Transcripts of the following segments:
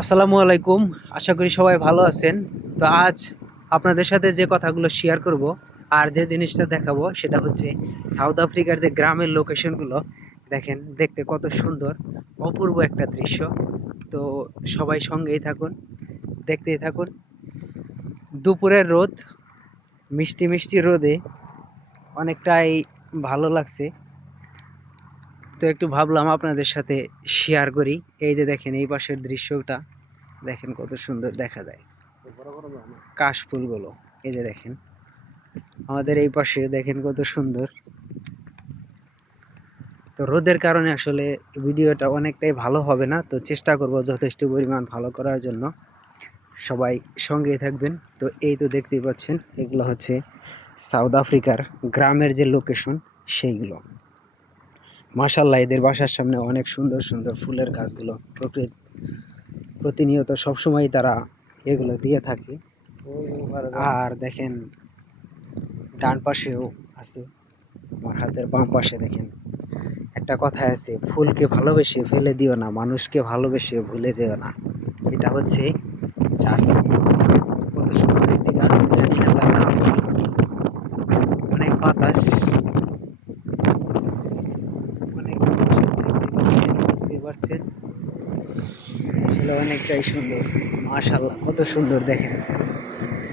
আসসালামু আলাইকুম। আশা করি সবাই ভালো আছেন। তো আজ আপনাদের সাথে যে কথাগুলো শেয়ার করব আর যে জিনিসটা দেখাবো সেটা হচ্ছে সাউথ আফ্রিকার যে গ্রামের লোকেশনগুলো। দেখেন দেখতে কত সুন্দর, অপূর্ব একটা দৃশ্য। তো সবাই সঙ্গেই থাকুন, দেখতেই থাকুন। দুপুরের রোদ, মিষ্টি মিষ্টি রোদে অনেকটাই ভালো লাগছে। তো একটু ভাবলাম আপনাদের সাথে শেয়ার করি। এই যে দেখেন এই পাশের দৃশ্যটা, দেখেন কত সুন্দর দেখা যায় কাশফুলগুলো। এই যে দেখেন আমাদের এই পাশে দেখেন কত সুন্দর। তো রোদের কারণে আসলে ভিডিওটা অনেকটাই ভালো হবে না, তো চেষ্টা করব যথেষ্ট পরিমাণ ভালো করার জন্য। সবাই সঙ্গেই থাকবেন। তো এই তো দেখতেই পাচ্ছেন, এগুলো হচ্ছে সাউথ আফ্রিকার গ্রামের যে লোকেশন সেইগুলো। মাশাআল্লাহ, এদের বাসার সামনে অনেক সুন্দর সুন্দর ফুলের গাছগুলো প্রতিনিয়ত সবসময় তারা এগুলো দিয়ে থাকে। আর দেখেন ডান পাশেও আছে, আমার হাতের বাম পাশে দেখেন একটা কথা আছে, ফুলকে ভালোবেসে ফেলে দিও না, মানুষকে ভালোবেসে ভুলে যেও না। এটা হচ্ছে চার্চ। কত সুন্দর একটি গাছ, জানি না তার নাম। অনেক বাতাস, অনেক বাতাস, বুঝতেই পারছেন। আসলে অনেকটাই সুন্দর। মাশাআল্লাহ, কত সুন্দর দেখেন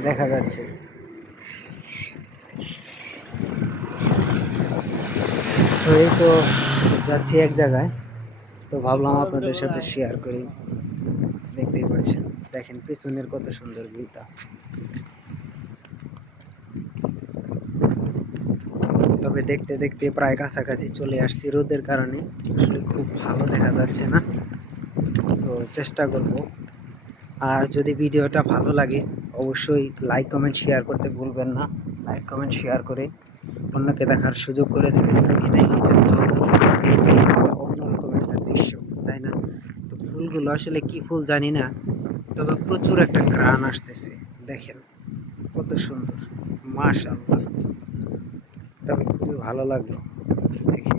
দেখা যাচ্ছে। তো এই তো যাচ্ছি এক জায়গায়, তো ভাবলাম আপনাদের সাথে শেয়ার করি। দেখতেই পাচ্ছেন, দেখেন পিছনের কত সুন্দর ভিউটা। তবে দেখতে দেখতে প্রায় কাছাকাছি চলে আসছি, রোদের কারণে আসলে খুব ভালো দেখা যাচ্ছে না। তো চেষ্টা করব। আর যদি ভিডিওটা ভালো লাগে অবশ্যই লাইক কমেন্ট শেয়ার করতে ভুলবেন না। লাইক কমেন্ট শেয়ার করে অন্যকে দেখার সুযোগ করে দেবেন। এটাই হচ্ছে অন্যরকম একটা দৃশ্য, তাই না? তো ফুলগুলো আসলে কি ফুল জানি না, তবে প্রচুর একটা ঘ্রাণ আসতেছে। দেখেন কত সুন্দর, মাশাআল্লাহ। তবে খুবই ভালো লাগলো দেখে,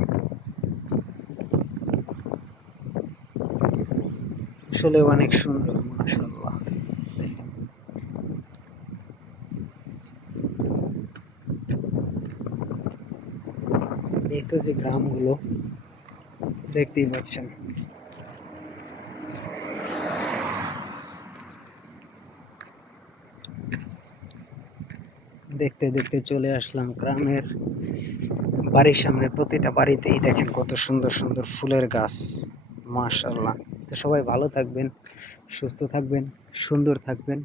আসলে অনেক সুন্দর, মাশাআল্লাহ। দেখেন এই তো যে গ্রামগুলো দেখতেই পাচ্ছেন। দেখতে দেখতে চলে আসলাম গ্রামের বাড়ির সামনে। প্রতিটা বাড়িতেই দেখেন কত সুন্দর সুন্দর ফুলের গাছ, মাশাআল্লাহ। তো সবাই ভালো থাকবেন, সুস্থ থাকবেন, সুন্দর থাকবেন।